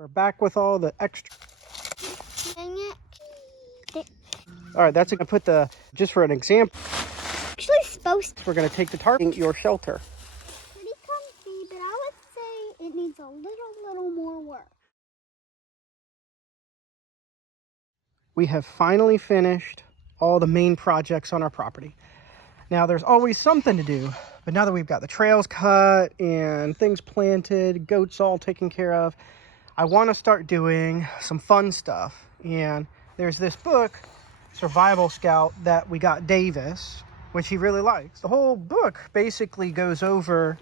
We're back with all the extra. All right, that's going to put just for an example. Actually supposed to. We're going to take the tarp, your shelter. Pretty comfy, but I would say it needs a little more work. We have finally finished all the main projects on our property. Now there's always something to do, but now that we've got the trails cut and things planted, goats all taken care of, I want to start doing some fun stuff. And there's this book, Survival Scout, that we got Davis, which he really likes. The whole book basically goes over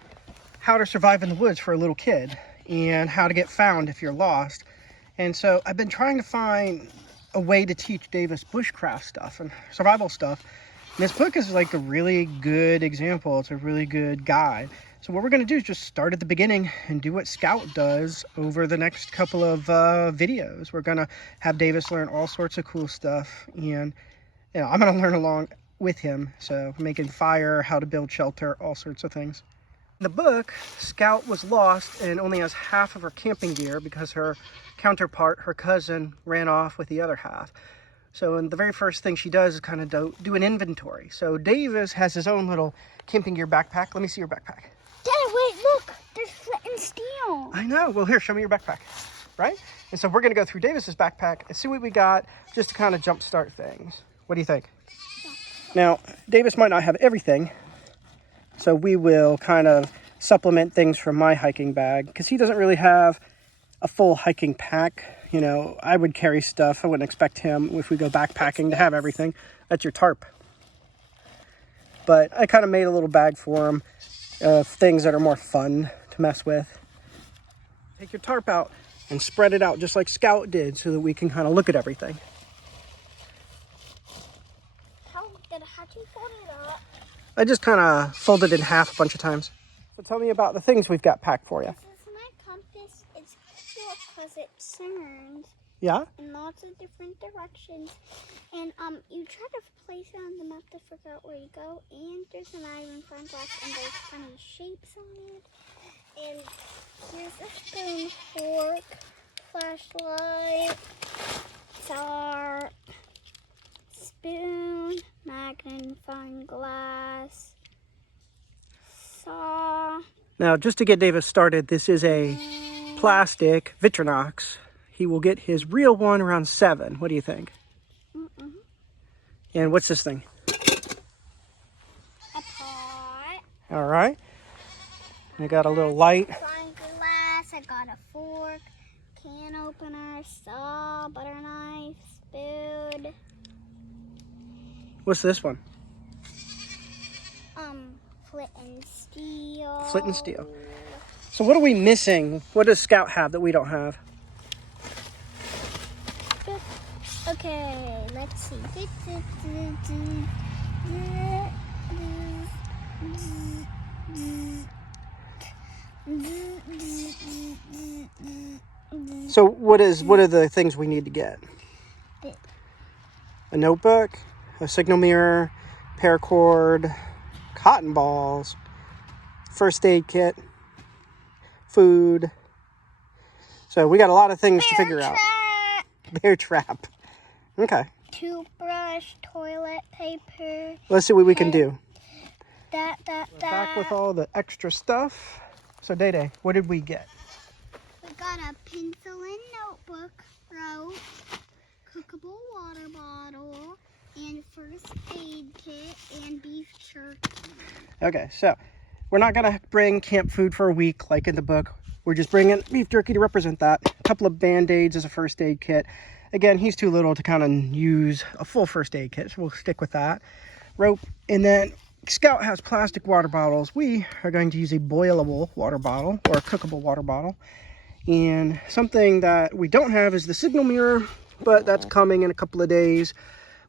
how to survive in the woods for a little kid and how to get found if you're lost. And so I've been trying to find a way to teach Davis bushcraft stuff and survival stuff. And this book is like a really good example. It's a really good guide. So what we're going to do is just start at the beginning and do what Scout does over the next couple of videos. We're going to have Davis learn all sorts of cool stuff. And I'm going to learn along with him. So making fire, how to build shelter, all sorts of things. In the book, Scout was lost and only has half of her camping gear because her counterpart, her cousin, ran off with the other half. So the very first thing she does is kind of do an inventory. So Davis has his own little camping gear backpack. Let me see your backpack. Dad, wait, look, there's flint and steel. I know. Well, here, show me your backpack. Right? And so we're going to go through Davis's backpack and see what we got just to kind of jumpstart things. What do you think? Yeah. Now, Davis might not have everything, so we will kind of supplement things from my hiking bag because he doesn't really have a full hiking pack. You know, I would carry stuff. I wouldn't expect him, if we go backpacking, to have everything. That's your tarp. But I kind of made a little bag for him of things that are more fun to mess with. Take your tarp out and spread it out just like Scout did so that we can kind of look at everything. How'd you fold it up? I just kind of folded it in half a bunch of times. So tell me about the things we've got packed for you. This is my compass. It's cool because it turns. Yeah? In lots of different directions. And you try to place it on the map to figure out where you go. And there's an island front us and there's funny shapes on it. And here's a spoon, fork, flashlight, tarp, spoon, magnifying glass, saw. Now, just to get Davis started, this is a plastic Vitronox. He will get his real one around 7. What do you think? Mm-mm. And what's this thing? A pot. All right. I got a little light. Glass. I got a fork, can opener, saw, butter knife, spoon. What's this one? Flint and steel. Flint and steel. So what are we missing? What does Scout have that we don't have? Okay, let's see. So what are the things we need to get? A notebook, a signal mirror, paracord, cotton balls, first aid kit, food. So we got a lot of things to figure out. Bear trap. Okay. Toothbrush, toilet paper. Let's see what we can do. We're back with all the extra stuff. So Day, what did we get? We got a pencil and notebook, rope, cookable water bottle, and first aid kit, and beef jerky. Okay, so we're not gonna bring camp food for a week like in the book. We're just bringing beef jerky to represent that. A couple of Band-Aids as a first aid kit. Again, he's too little to kind of use a full first aid kit, so we'll stick with that. Rope, and then Scout has plastic water bottles. We are going to use a boilable water bottle or a cookable water bottle. And something that we don't have is the signal mirror, but that's coming in a couple of days.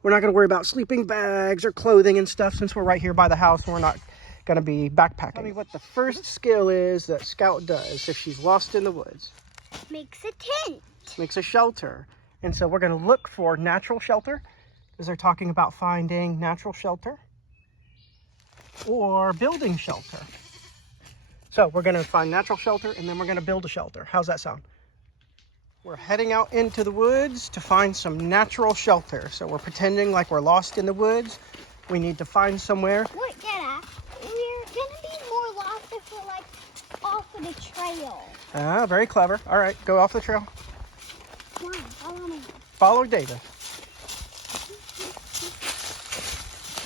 We're not going to worry about sleeping bags or clothing and stuff since we're right here by the house and we're not going to be backpacking. Tell me what the first skill is that Scout does if she's lost in the woods. Makes a tent. Makes a shelter. And so we're going to look for natural shelter because they're talking about finding natural shelter or building shelter. So we're going to find natural shelter and then we're going to build a shelter. How's that sound? We're heading out into the woods to find some natural shelter. So we're pretending like we're lost in the woods. We need to find somewhere. Wait, Dada, we're gonna be more lost if we're like off of the trail. Ah, very clever. All right, go off the trail. Come on, follow me. Follow David.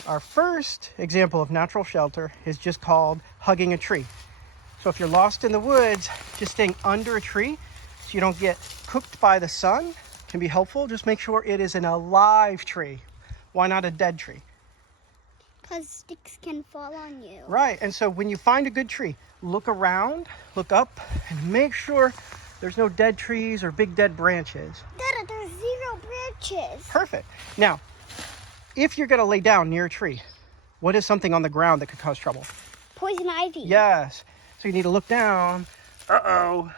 Our first example of natural shelter is just called hugging a tree. So if you're lost in the woods, just staying under a tree so you don't get cooked by the sun can be helpful. Just make sure it is an alive tree. Why not a dead tree? Because sticks can fall on you. Right, and so when you find a good tree, look around, look up, and make sure there's no dead trees or big dead branches. Dada, there's 0 branches. Perfect. Now, if you're gonna lay down near a tree, what is something on the ground that could cause trouble? Poison ivy. Yes. So you need to look down. Uh-oh.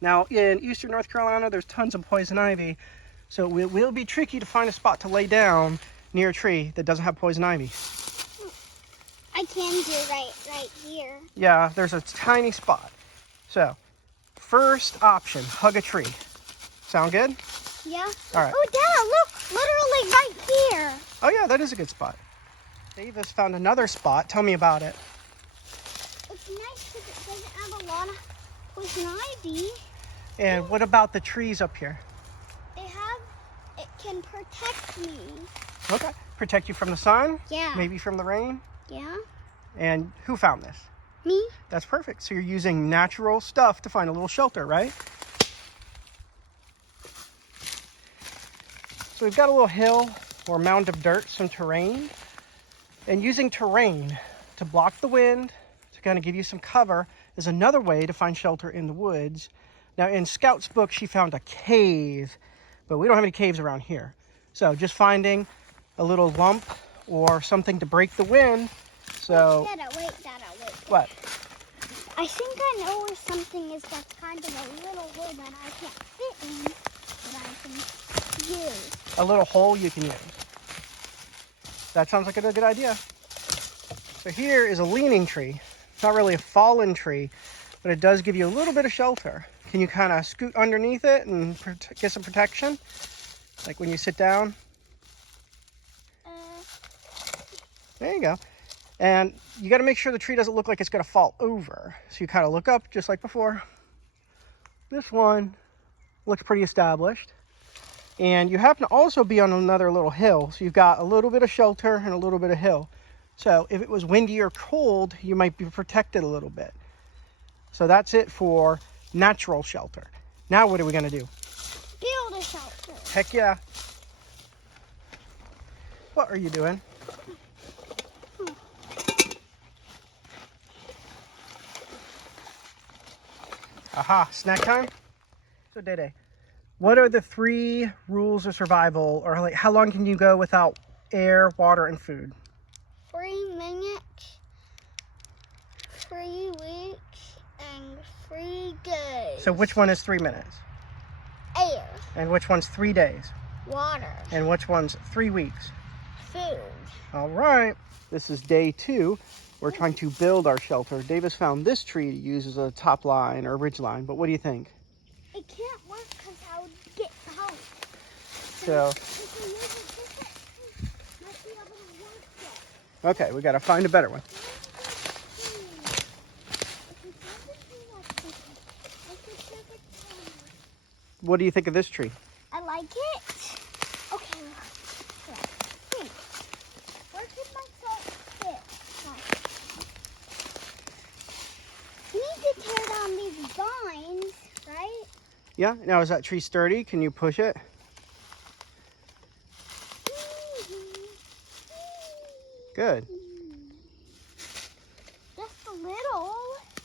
Now, in eastern North Carolina, there's tons of poison ivy. So it will be tricky to find a spot to lay down near a tree that doesn't have poison ivy. I can do right here. Yeah, there's a tiny spot. So, first option, hug a tree. Sound good? Yeah. All right. Oh, Dada, look, literally right here. Oh yeah, that is a good spot. Davis found another spot. Tell me about it. It's nice because it doesn't have a lot of poison ivy. And what about the trees up here? It can protect me. Okay. Protect you from the sun? Yeah. Maybe from the rain? Yeah. And who found this? Me? That's perfect. So you're using natural stuff to find a little shelter, right? So we've got a little hill or mound of dirt, some terrain. And using terrain to block the wind, to kind of give you some cover, is another way to find shelter in the woods. Now in Scout's book, she found a cave, but we don't have any caves around here. So just finding a little lump or something to break the wind. So Wait. what? I think I know where something is that's kind of a little hole that I can't fit in, that I can use. A little hole you can use. That sounds like a good idea. So here is a leaning tree. It's not really a fallen tree, but it does give you a little bit of shelter. Can you kind of scoot underneath it and get some protection? Like when you sit down? There you go. And you got to make sure the tree doesn't look like it's going to fall over. So you kind of look up just like before. This one looks pretty established. And you happen to also be on another little hill. So you've got a little bit of shelter and a little bit of hill. So if it was windy or cold, you might be protected a little bit. So that's it for natural shelter. Now what are we going to do? Build a shelter. Heck yeah. What are you doing? Aha, snack time? So Dede, what are the 3 rules of survival, or like how long can you go without air, water, and food? 3 minutes, 3 weeks, and 3 days. So which one is 3 minutes? Air. And which one's 3 days? Water. And which one's 3 weeks? Food. All right. This is day 2. We're trying to build our shelter. Davis found this tree to use as a top line or ridge line, but what do you think? It can't work because I would get out. So, If we use a different tree, might be able to work it. okay, we got to find a better one. What do you think of this tree? I like it. Okay. Wait. Where did my salt fit? We need to tear down these vines, right? Yeah, now is that tree sturdy? Can you push it? Good. Just a little.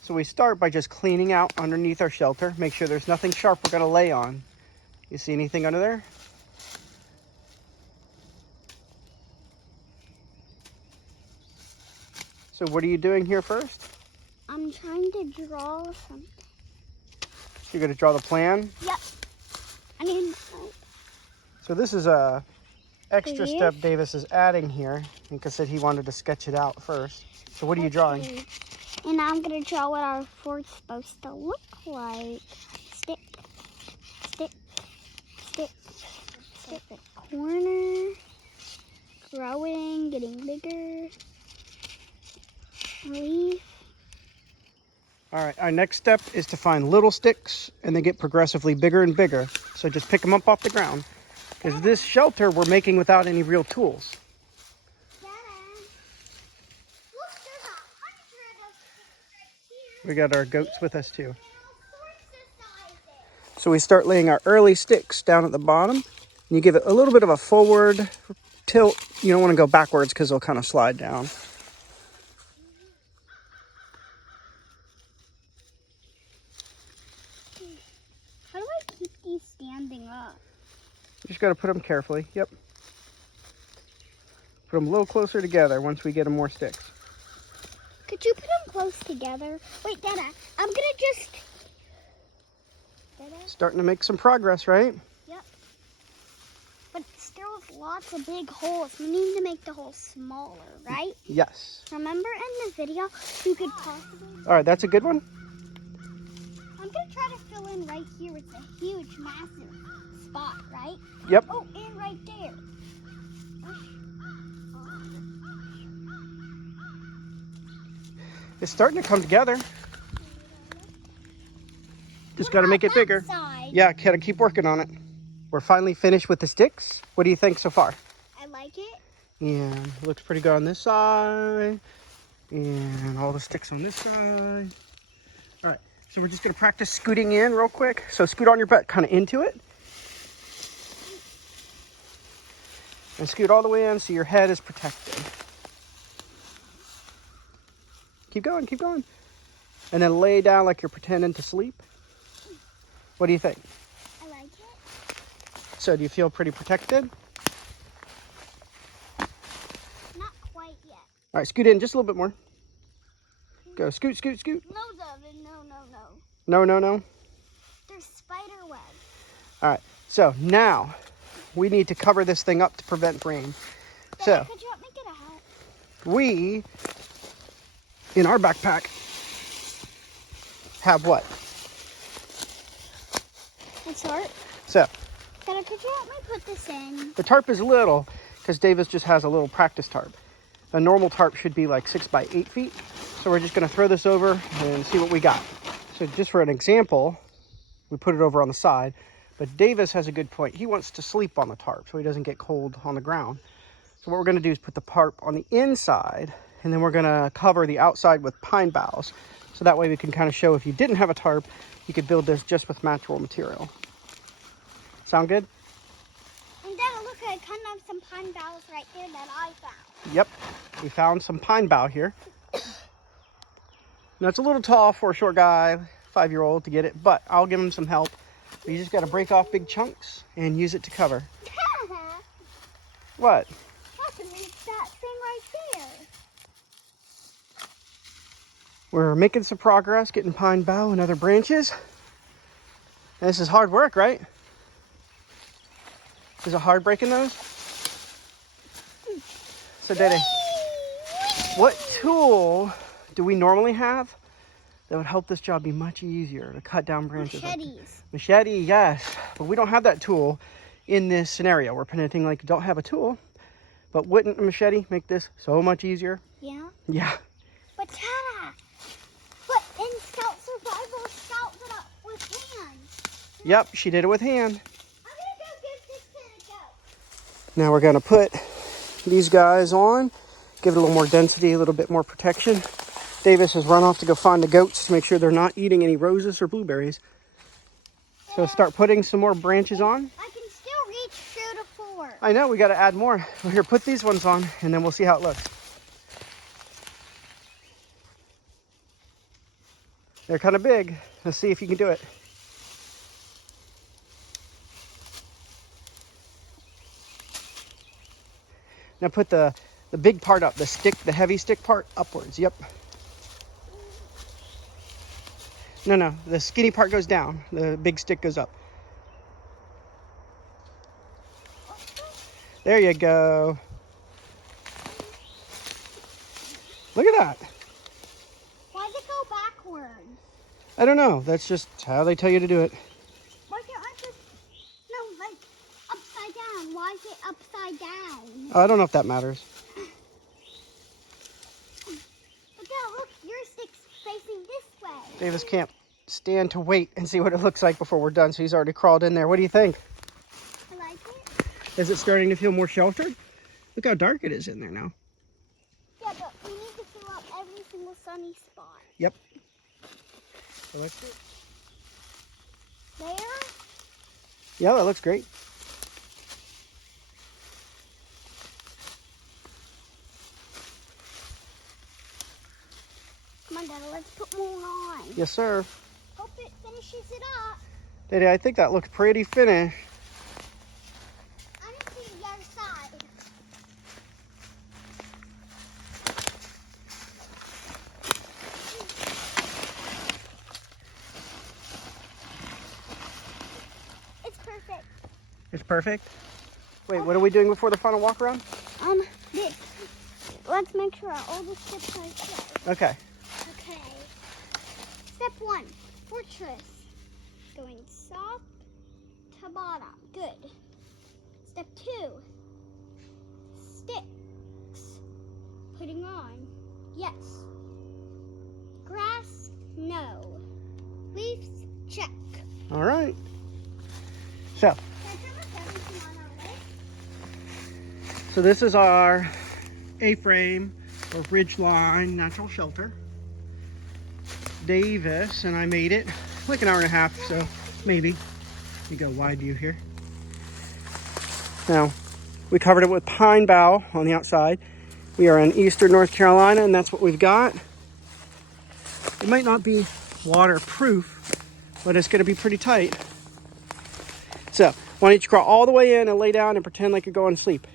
So we start by just cleaning out underneath our shelter. Make sure there's nothing sharp we're going to lay on. You see anything under there? So what are you doing here first? I'm trying to draw something. You're going to draw the plan? Yep. I mean, So this is a extra Here? step Davis is adding here. I think I said he wanted to sketch it out first. So what are you drawing? okay. And now I'm going to draw what our fort's supposed to look like. Stick. Stick. Stick the corner. Growing, getting bigger. Leaf. All right, our next step is to find little sticks and they get progressively bigger and bigger. So just pick them up off the ground. Because this shelter we're making without any real tools. Dada. Look, there's 100 of sticks right here. We got our goats with us too. And all sorts of sizes. So we start laying our early sticks down at the bottom. You give it a little bit of a forward tilt. You don't want to go backwards because they'll kind of slide down. How do I keep these standing up? You just got to put them carefully. Yep. Put them a little closer together once we get them more sticks. Could you put them close together? Wait, Dada, I'm gonna just... Dada? Starting to make some progress, right? Yep. But still lots of big holes. We need to make the holes smaller, right? Yes. Remember in the video, you could possibly... All right, that's a good one. I'm gonna try to fill in right here with a huge, massive spot, right? Yep. Oh, and right there. It's starting to come together. Just got to make it bigger. Side? Yeah, gotta keep working on it. We're finally finished with the sticks. What do you think so far? I like it. And looks pretty good on this side. And all the sticks on this side. All right, so we're just gonna practice scooting in real quick. So scoot on your butt kind of into it. And scoot all the way in so your head is protected. Keep going, keep going. And then lay down like you're pretending to sleep. What do you think? I like it. So do you feel pretty protected? Not quite yet. All right, scoot in just a little bit more. Go, scoot, scoot, scoot. No, Devin, no, no, no. No, no, no. There's spider webs. All right, so now we need to cover this thing up to prevent rain. So Could you help me get a hat? we, in our backpack, have what? A tarp. So Dada, could you help me put this in? the tarp is little because Davis just has a little practice tarp. A normal tarp should be like 6 by 8 feet. So we're just gonna throw this over and see what we got. So just for an example, we put it over on the side, but Davis has a good point. He wants to sleep on the tarp so he doesn't get cold on the ground. So what we're gonna do is put the tarp on the inside, and then we're gonna cover the outside with pine boughs. So that way we can kind of show if you didn't have a tarp, you could build this just with natural material. Sound good? And Dada, look, I kind of have some pine boughs right there that I found. Yep, we found some pine bough here. Now it's a little tall for a short guy, 5-year-old, to get it, but I'll give him some help. You just gotta break off big chunks and use it to cover. What? I can reach that thing right there. We're making some progress, getting pine bough and other branches. And this is hard work, right? Is it hard breaking those? So Daddy, what tool do we normally have that would help this job be much easier to cut down branches? Machetes. Machete, yes. But we don't have that tool in this scenario. We're pretending like we don't have a tool. But wouldn't a machete make this so much easier? Yeah. Yeah. But Dada, but in Scout Survival, Scout did it with hands. Yep, she did it with hand. I'm gonna go give this to the goat. Now we're gonna put these guys on, give it a little more density, a little bit more protection. Davis has run off to go find the goats to make sure they're not eating any roses or blueberries. So start putting some more branches on. I can still reach through the floor. I know, we gotta add more. Well, here, put these ones on and then we'll see how it looks. They're kind of big. Let's see if you can do it. Now put the big part up, the stick, the heavy stick part upwards. Yep. No, the skinny part goes down. The big stick goes up. There you go. Look at that. Why did it go backwards? I don't know. That's just how they tell you to do it. Why can't I just, no, like upside down? like it upside down. I don't know if that matters. But look, your stick's facing this way. Davis can't stand to wait and see what it looks like before we're done, so he's already crawled in there. What do you think? I like it. Is it starting to feel more sheltered? Look how dark it is in there now. Yeah, but we need to fill up every single sunny spot. Yep. So let's do it. There. Yeah, that looks great. Come on, Dada, let's put more on. Yes, sir. Hope it finishes it up. Daddy, I think that looks pretty finished. I need to see the other side. It's perfect. It's perfect. Wait, what are we doing before the final walk around? This. Let's make sure all the steps are set. Okay. Okay. Step 1, fortress. Going top to bottom. Good. Step 2, sticks. Putting on. Yes. Grass, no. Leaves, check. All right. So, so this is our A-frame or ridge line natural shelter. Davis and I made it like an hour and a half, so maybe. Let me go wide view here. Now, we covered it with pine bough on the outside. We are in eastern North Carolina, and that's what we've got. It might not be waterproof, but it's going to be pretty tight. So, why don't you crawl all the way in and lay down and pretend like you're going to sleep.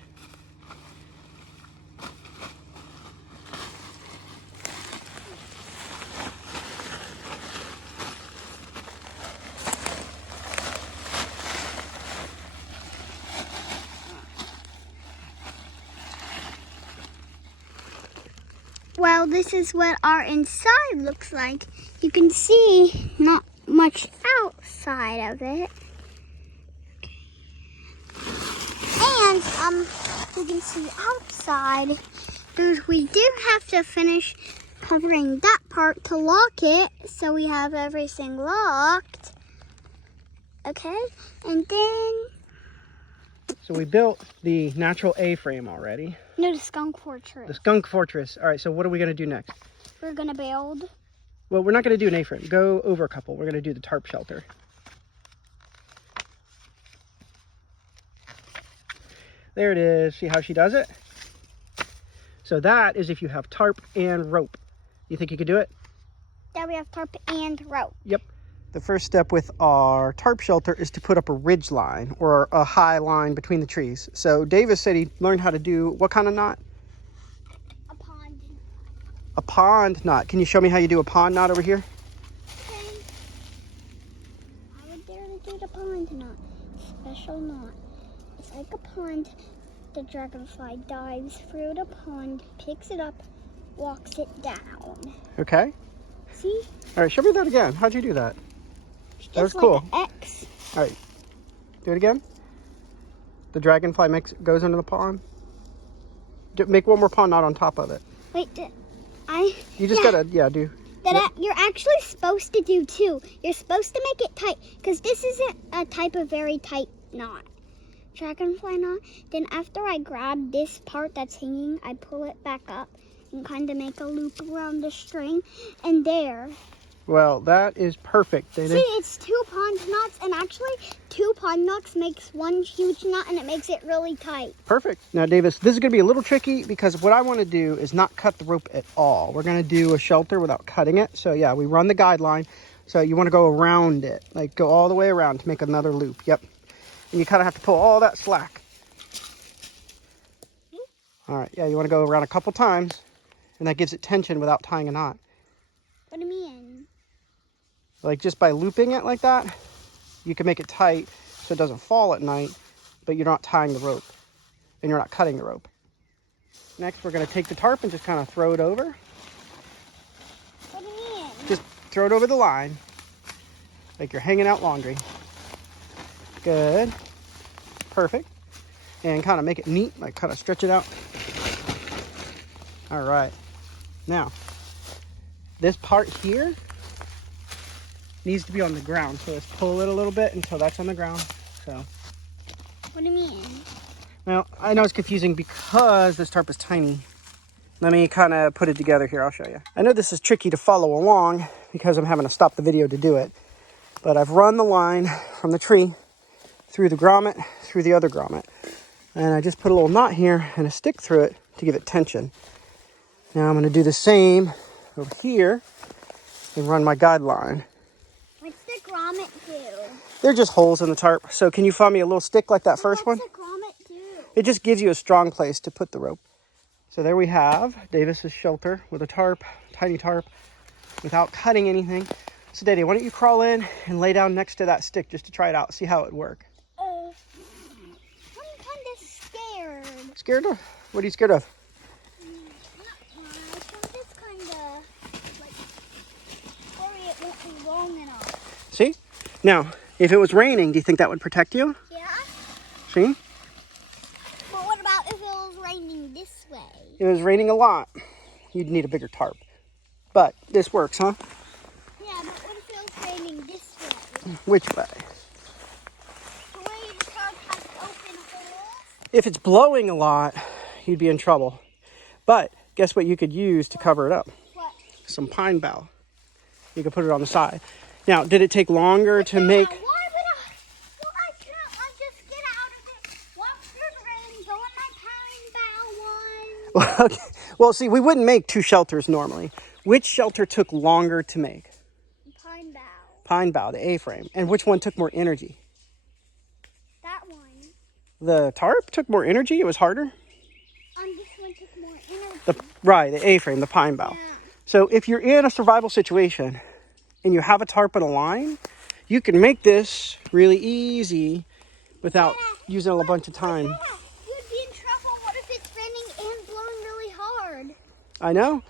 Well, this is what our inside looks like. You can see not much outside of it. And you can see outside, because we do have to finish covering that part to lock it, so we have everything locked. Okay, and then So we built the natural A-frame already. no, the skunk fortress. The skunk fortress. All right, so what are we going to do next? We're gonna build. Well, we're not going to do an A-frame. Go over a couple. We're going to do the tarp shelter. There it is. See how she does it? So that is if you have tarp and rope. You think you could do it? Now we have tarp and rope. Yep. The first step with our tarp shelter is to put up a ridge line or a high line between the trees. So Davis said he learned how to do what kind of knot? A pond. A pond knot. Can you show me how you do a pond knot over here? Okay. I would dare to do the pond knot. Special knot. It's like a pond. The dragonfly dives through the pond, picks it up, walks it down. Okay. See? All right, show me that again. How'd you do that? That was Just cool. like an X. All right. Do it again. The dragonfly goes into the pond. Make one more pond knot on top of it. Wait, You just gotta, do. You're actually supposed to do two. You're supposed to make it tight, because this isn't a type of very tight knot. Dragonfly knot. Then after I grab this part that's hanging, I pull it back up and kind of make a loop around the string. And there. Well, that is perfect. See, it's two pond knots, and actually 2 pond knots makes one huge knot, and it makes it really tight. Perfect. Now, Davis, this is going to be a little tricky because what I want to do is not cut the rope at all. We're going to do a shelter without cutting it. So, yeah, we run the guideline. So you want to go around it, like go all the way around to make another loop. Yep. And you kind of have to pull all that slack. All right. Yeah, you want to go around a couple times, and that gives it tension without tying a knot. What do you mean? Like just by looping it like that, you can make it tight so it doesn't fall at night, but you're not tying the rope and you're not cutting the rope. Next, we're going to take the tarp and just kind of throw it over. What do you mean? Just throw it over the line like you're hanging out laundry. Good. Perfect. and kind of make it neat, like kind of stretch it out. All right. Now, this part here needs to be on the ground. So let's pull it a little bit until that's on the ground. So. What do you mean? Well, I know it's confusing because this tarp is tiny. Let me kind of put it together here. I'll show you. I know this is tricky to follow along because I'm having to stop the video to do it. But I've run the line from the tree through the grommet, through the other grommet. And I just put a little knot here and a stick through it to give it tension. Now I'm going to do the same over here and run my guide line. What's the grommet do? They're just holes in the tarp. So can you find me a little stick like that first one? What's the grommet do? It just gives you a strong place to put the rope. So there we have Davis's shelter with a tarp, tiny tarp, without cutting anything. So Daddy, why don't you crawl in and lay down next to that stick just to try it out, see how it would work. I'm kind of scared. Scared of? What are you scared of? Not much. I'm just kind of like worried it won't be long enough. See? Now, if it was raining, do you think that would protect you? Yeah? See? But what about if it was raining this way? If it was raining a lot, you'd need a bigger tarp. But this works, huh? Yeah, but what if it was raining this way? Which way? The way the tarp has open holes? If it's blowing a lot, you'd be in trouble. But guess what you could use to cover it up? What? Some pine bough. You could put it on the side. Now, did it take longer to make... Why would I? Why can't I just get out of it? Watch this rain, go in my pine bough one. Okay. Well, see, we wouldn't make two shelters normally. Which shelter took longer to make? Pine bough. Pine bough, the A-frame. And which one took more energy? That one. The tarp took more energy? It was harder? This one took more energy. Right, the A-frame, the pine bough. Yeah. So if you're in a survival situation and you have a tarp and a line, you can make this really easy without using a bunch of time. You'd be in trouble. What if it's raining and blowing really hard? I know.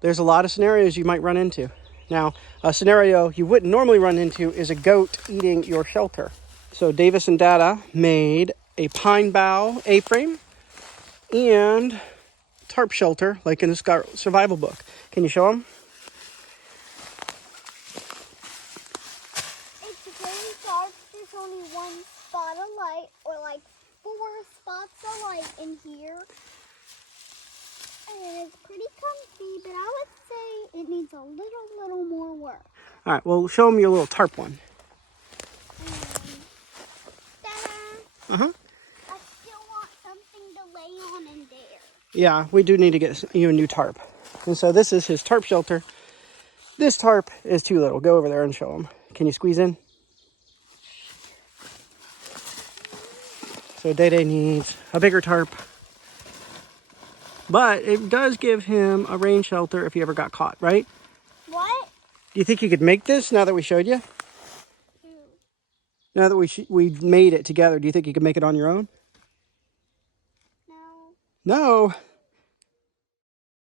There's a lot of scenarios you might run into. Now, a scenario you wouldn't normally run into is a goat eating your shelter. So Davis and Dada made a pine bough A-frame and tarp shelter, like in the survival book. Can you show them? It's very dark. There's only one spot of light, or like 4 spots of light in here. And it's pretty comfy, but I would say it needs a little more work. All right, well, show them your little tarp one. Ta-da! Uh-huh. I still want something to lay on in there. Yeah, we do need to get you a new tarp. And so this is his tarp shelter. This tarp is too little. Go over there and show him. Can you squeeze in? So Day needs a bigger tarp. But it does give him a rain shelter if he ever got caught, right? What? Do you think you could make this now that we showed you? Now that we made it together, do you think you could make it on your own? No. No.